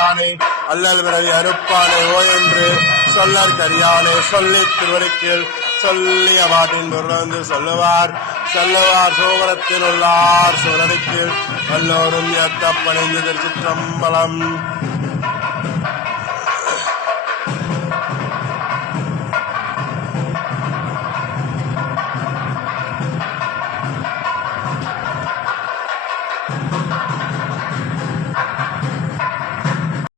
அறுத்தானே அல்லல் விரவி அறுப்பானே ஓ என்று சொல்லற் கரியானே சொல்லி திருவருக்கில் சொல்லிய பாட்டின் பொருள் சொல்லுவார் சோகரத்தில் உள்ளார் சோழருக்கில் எல்லோரும் ஏத்த பணிந்து திருச்சிற்றம்பலம்.